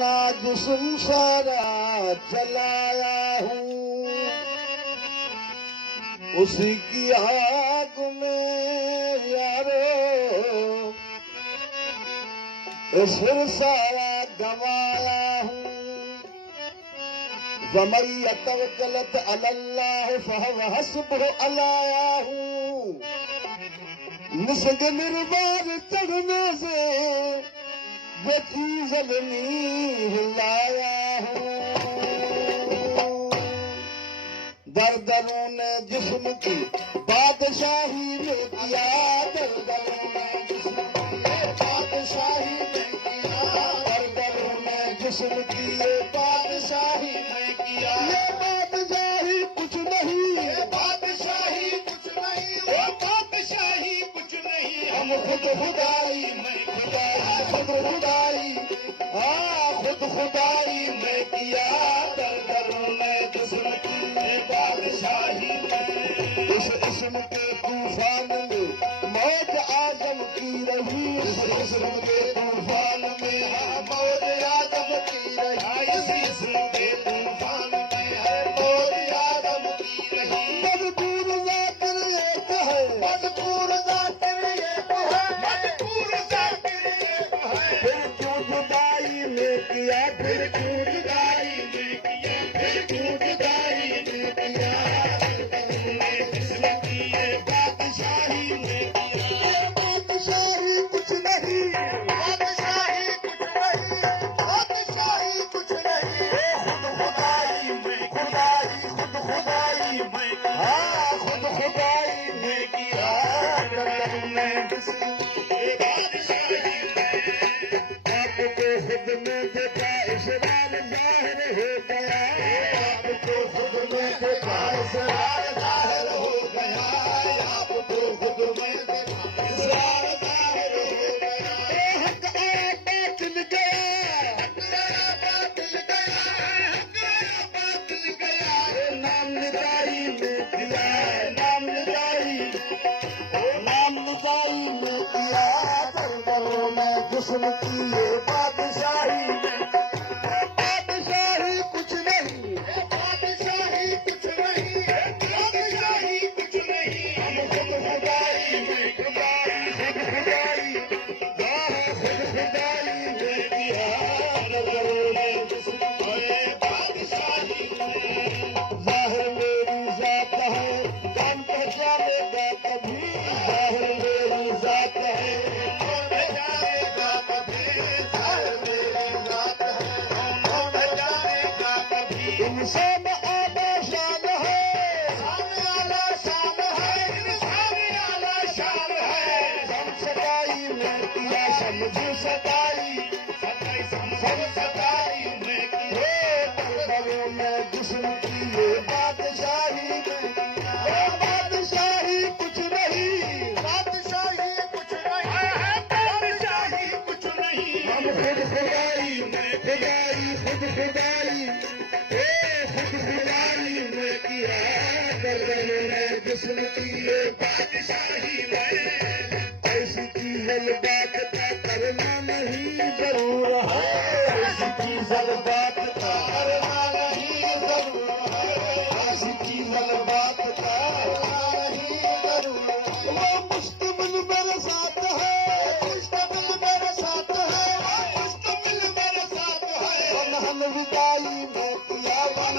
अपना जिस्म सारा जलाया हूँ, उसी की आग में यारो फिर सारा गवाया हूँ। वमन यतवक्कल अलल्लाह फहुव हस्बुहु अलाया हूँ, निसग निर्बार चढ़ने से बेची ज़ल्मी हिलाया हूँ। दरदरों ने जिस्म की बादशाही में किया, दरदरों ने जिस्म की बादशाही में किया, दरदरों ने जिस्म की बादशाही में किया। ये बादशाही कुछ नहीं, ये बादशाही कुछ नहीं, वो बादशाही कुछ नहीं। हम खुद खुदाई में खुदाई, खुद खुदाई, खुद खुदाई में किया, दरदरों में जिस्म की बादशाही में। इस इस्म के तूफान में मौत आदम की रही, इस इस्म के तूफान में मौत आदम की रही, इस इस्म के तूफान में मौत आदम की रही। मजबूर जाकर एक है, मजबूर जाकर एक है, मजबूर जाकर एक है। फिर क्यों जुदाई में किया, फिर क्यों जुदाई में किया, फिर क्यों जुदाई में किया, बादशाही में किया। बादशाही कुछ नहीं, बादशाही कुछ नहीं, बादशाही कुछ नहीं। खुद खुदाई में खुदाई, खुद खुदाई में, खुद खुदाई में किया, तुमने बादशाही में। आपको खुद में देखा इसरार जाहिर हो गया, आपको खुद में देखा इसरार जाहिर हो गया, आपको खुद में देखा इसरार जाहिर हो गया। हक आया बातिल गया, हक आया बातिल गया, हक आया बातिल गया। नाम निदाई में किया, नाम निदाई, नाम निदाई में किया, दरदरों में जिस्म की बादशाही में। बादशाही कुछ नहीं, बादशाही कुछ नहीं, बादशाही कुछ नहीं। हम खुद खुदाई में खुदाई, खुद खुदाई, खुद खुदाई में किया, दरदरों में जिस्म की बादशाही में। ज़ाहिर मेरी ज़ात है, कौन पहचानेगा कभी, ज़ाहिर मेरी ज़ात है, कौन पहचानेगा कभी, ज़ाहिर मेरी ज़ात है, कौन पहचानेगा कभी। इंसान आला शान है, इंसान आला शान है, इंसान आला शान है। सम सताई में किया, समझ सताई, सताई सम सताई में किया, दरदरों में जिस्म की बादशाही में। बादशाही कुछ नहीं, बादशाही कुछ नहीं, बादशाही कुछ नहीं। हम खुद खुदाई में खुदाई, खुद खुदाई, खुद खुदाई में किया, दरदरों में जिस्म की बादशाही में। ऐसी चीज़ बात का करना नहीं जरूर है, ऐसी चीज़ बात का करना नहीं जरूर है, ऐसी चीज़ बात का करना नहीं जरूर है। वो मुस्तकिल मेरे साथ है, मुस्तकिल मेरे साथ है, मुस्तकिल मेरे साथ है। वन विदाई में किया, वन